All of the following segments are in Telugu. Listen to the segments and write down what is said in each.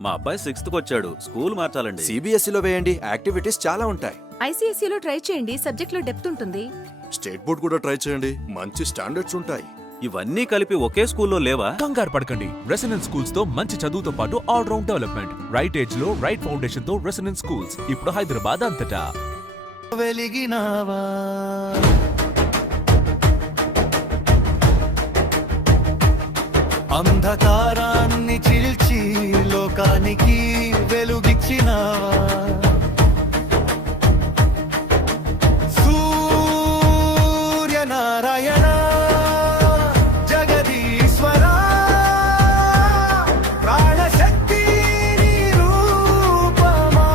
మా అబ్బాయి 6th వచ్చాడు, స్కూల్ మార్చాలండి. సిబిఎస్ఈలో వేయండి, యాక్టివిటీస్ చాలా ఉంటాయి. ఐసీఎస్ఈలో ట్రై చేయండి, సబ్జెక్ట్లో డెప్త్ ఉంటుంది. స్టేట్ బోర్డ్ కూడా ట్రై చేయండి, మంచి స్టాండర్డ్స్ ఉంటాయి. ఇవన్నీ కలిపి ఒకే స్కూల్లో లేవా? కంగారు పడకండి. రెసిడెన్స్ స్కూల్స్ తో మంచి చదువుతో పాటు all round development, right age లో రైట్ ఫౌండేషన్ తో రెసిడెన్స్ స్కూల్స్ ఇప్పుడు హైదరాబాద్ అంతటా. వెలిగినావా అంధకారాన్ని చీల్చి లోకానికి వెలుగిచ్చినావా సూర్యనారాయణ జగదీశ్వరా ప్రాణశక్తి నీ రూపమా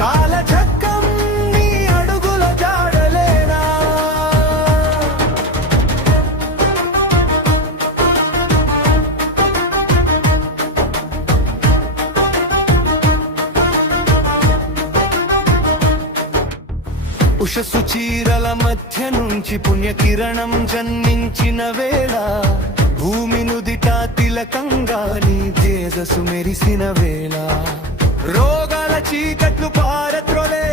కాలచక్రం నీ అడుగుల జాడలేనా ఉషస్సు చీరల మధ్య నుంచి పుణ్యకిరణం జన్మించిన వేళ భూమి నుదిట తిలకంగా నీ తేజస్సు మెరిసిన వేళ రోగాల చీకట్లు పారత్రొలే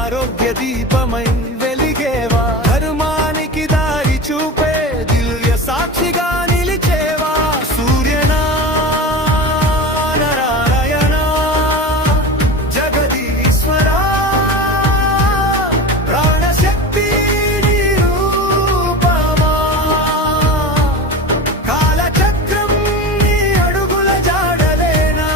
ఆరోగ్య దీపమై వెలిగేవా ధర్మానికి దారి చూపే దివ్య సాక్షిగా నిలిచేవా సూర్యనారాయణ జగదీశ్వరా ప్రాణశక్తి నీ రూపమా కాలచక్రం నీ అడుగుల జాడలేనా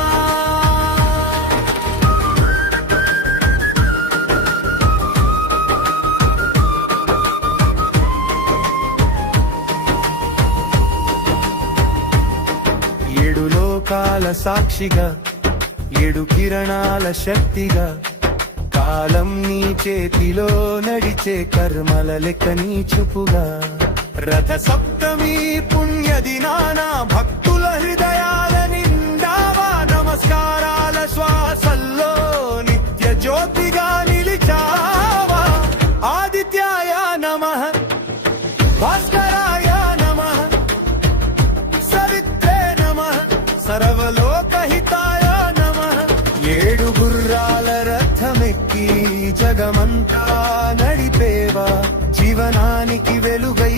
ఏడు లోకాల సాక్షిగా ఏడు కిరణాల శక్తిగా కాలం నీ చేతిలో నడిచే కర్మల లెక్క నీ చూపుగా రథ సప్తమి పుణ్య దినాన భక్తుల హృదయాల నిండావా నమస్కారాల శ్వాసల్లో నిత్య జ్యోతిగా నిలిచావా ఆదిత్యాయ నమః భాస్కరాయ నమః సవిత్రే నమః సర్వలోకహితాయ నమః ఏడు గుర్రాల రథమెక్కి జగమంతా నడిపేవా జీవనానికి వెలుగై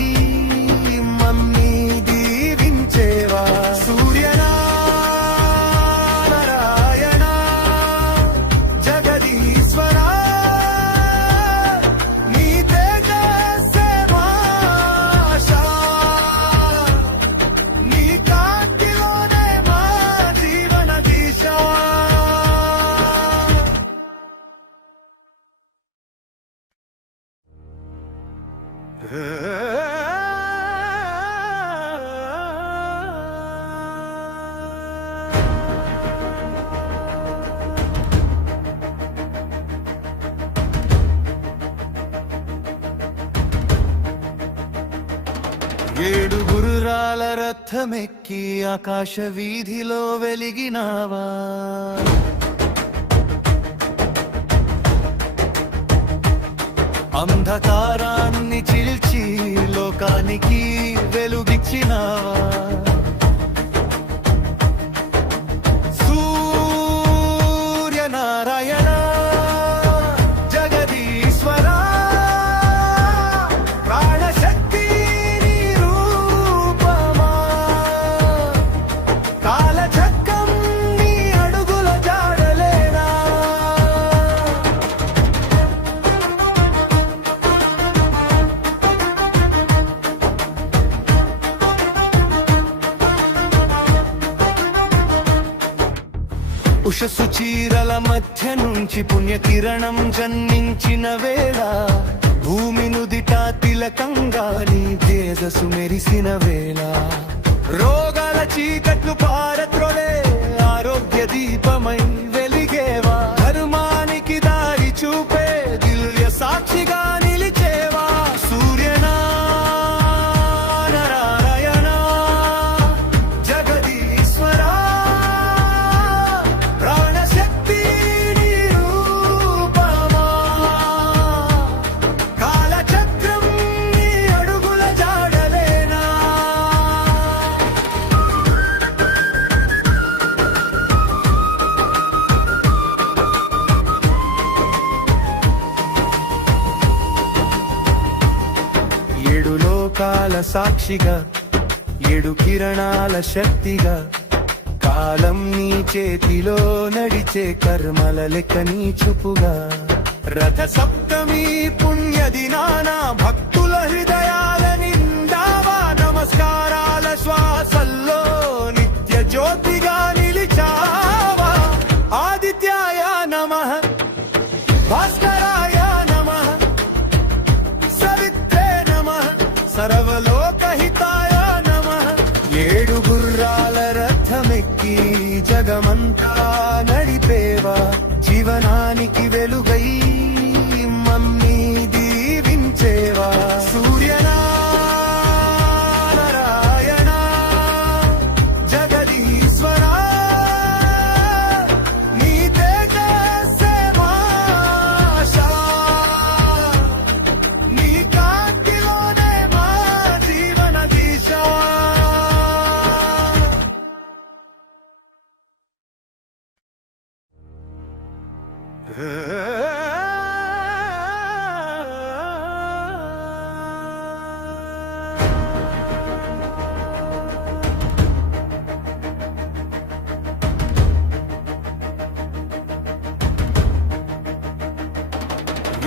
మమ్మీ దీవించేవా సూర్యనారాయణ జగదీశ్వరా నీ తేజస్సే మాషా నీ కాంతిలోనే మా జీవన దిశ ఏడు గుర్రాల రథమెక్కి ఆకాశ వీధిలో వెలిగినావా అంధకారాన్ని చీల్చి లోకానికి వెలుగిచ్చినావా సూర్యనారాయణ జగదీశ్వరా ప్రాణశక్తి నీ రూపమా కాలచక్రం నీ అడుగుల జాడలేనా ఉషస్సు చీరల మధ్య నుంచి పుణ్యకిరణం జన్మించిన వేళ భూమి నుదిట తిలకంగా నీ తేజస్సు మెరిసిన వేళ రోగాల చీకట్లు పారత్రొలే ఆరోగ్య దీపమై వెలిగేవా ధర్మానికి దారి చూపే దివ్య సాక్షిగా నిలిచేవా సూర్యనారాయణ జగదీశ్వరా ప్రాణశక్తి నీ రూపమా కాలచక్రం నీ అడుగుల జాడలేనా సాక్షిగా 7 కిరణాల శక్తిగా కాలం నీ చేతిలో నడిచే కర్మల లెక్క నీ చూపుగా రథ సప్తమి పుణ్య దినాన భక్తుల హృదయాల నిండావా నమస్కారాల శ్వాసల్లో నిత్య జ్యోతిగా నిలిచావా ఆదిత్యాయ నమః భాస్కరాయ నమః సవిత్రే నమః సర్వలోకహితాయ నమః 7 గుర్రాల రథమెక్కి జగమంతా నడిపేవా జీవనానికి వెలుగై మమ్మీ దీవించేవా సూర్యనారాయణ జగదీశ్వరా నీ తేజస్సే మాషా నీ కాంతిలోనే మా జీవన దిశ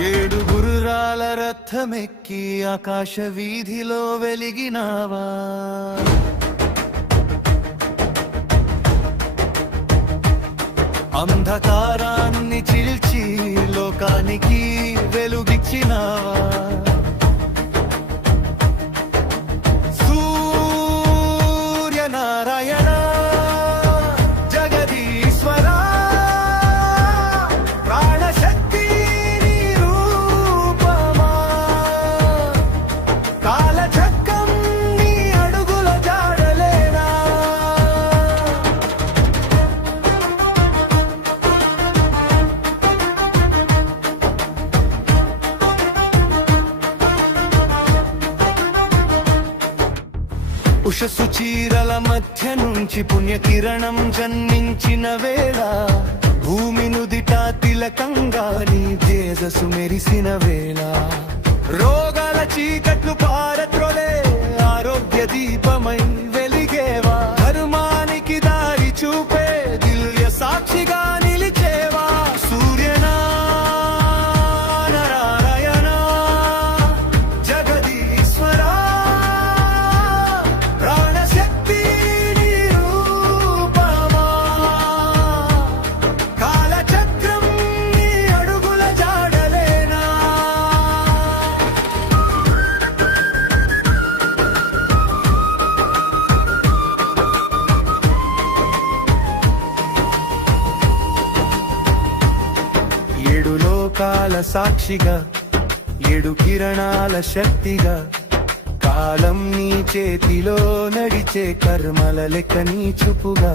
ఏడు గుర్రాల రథమెక్కి ఆకాశ వీధిలో వెలిగినావా అంధకారాన్ని చీల్చి లోకానికి వెలుగిచ్చినావా సూర్యనారాయణ జగదీశ్వరా ప్రాణశక్తి నీ రూపమా కాలచక్రం నీ అడుగుల జాడలేనా ఉషస్సు చీరల మధ్య నుంచి పుణ్యకిరణం జన్మించిన వేళ భూమి నుదిట తిలకంగా నీ తేజస్సు మెరిసిన వేళ రోగాల చీకట్లు పారత్రొలే ఆరోగ్య దీపమై వెలిగేవా ధర్మానికి దారి చూపే దివ్య సాక్షిగా నిలిచేవా సూర్యనారాయణ జగదీశ్వరా ప్రాణశక్తి నీ రూపమా కాలచక్రం నీ అడుగుల జాడలేనా ఏడు లోకాల సాక్షిగా 7 కిరణాల శక్తిగా కాలం నీ చేతిలో నడిచే కర్మల లెక్క నీ చూపుగా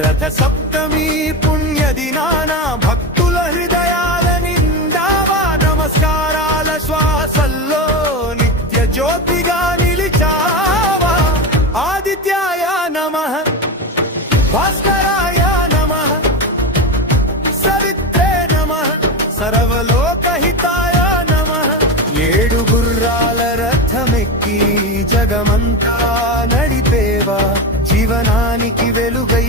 రథ సప్తమి పుణ్య దినాన భక్తుల హృదయాల నిండావా నమస్కారాల శ్వాసల్లో నిత్య జ్యోతిగా నిలిచావా ఆదిత్యాయ నమః భాస్కరాయ నమః సవిత్రే నమః సర్వలోకహితాయ నమః 7 గుర్రాల రథమెక్కి జగమంతా నడిపేవా జీవనానికి వెలుగై